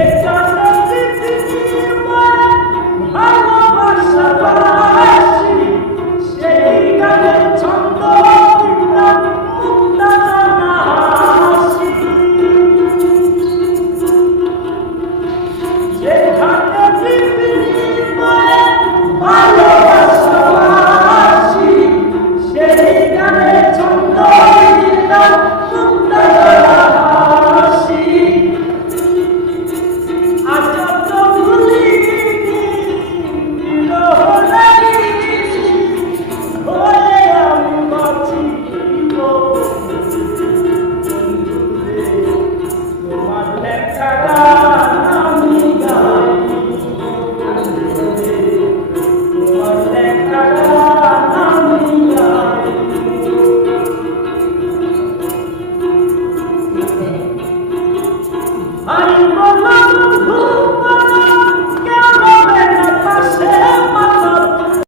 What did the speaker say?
Next class.